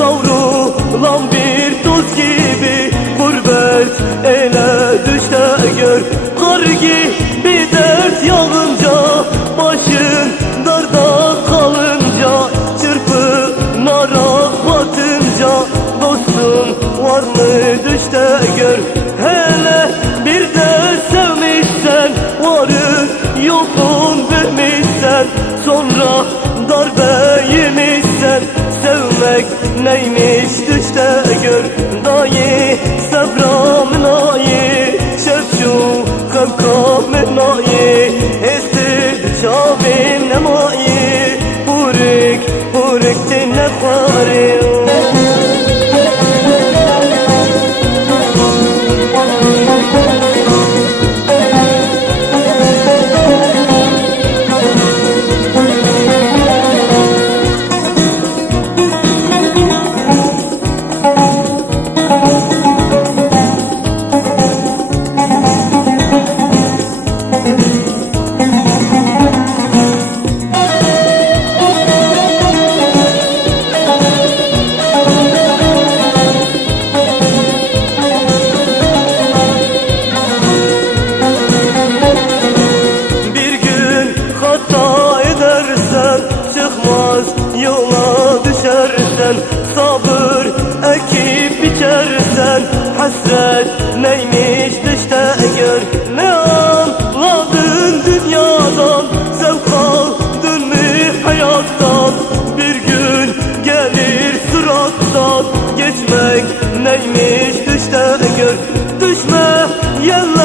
savrulan bir toz gibi. Gurbet ele düşte gör, kar gibi dert yağınca, başın darda kalınca, çırpınarak batınca, dostun var mı düşte gör. Hele bir de sevmişsen, varın yokun vermişsen, sonra darbe yemişsen, sevmek neymiş düşte gör. Dayı sebramın ayı, şefşu kavkamın ayı, estir çavim nemayı, burik burik dinle fari. Yola düşersen, sabır ekip biçersen, hasret neymiş düşte gör. Ne anladın dünyadan, zevk aldın mı hayattan, bir gün gelir surattan, geçmek neymiş düşte gör. Düşme yerler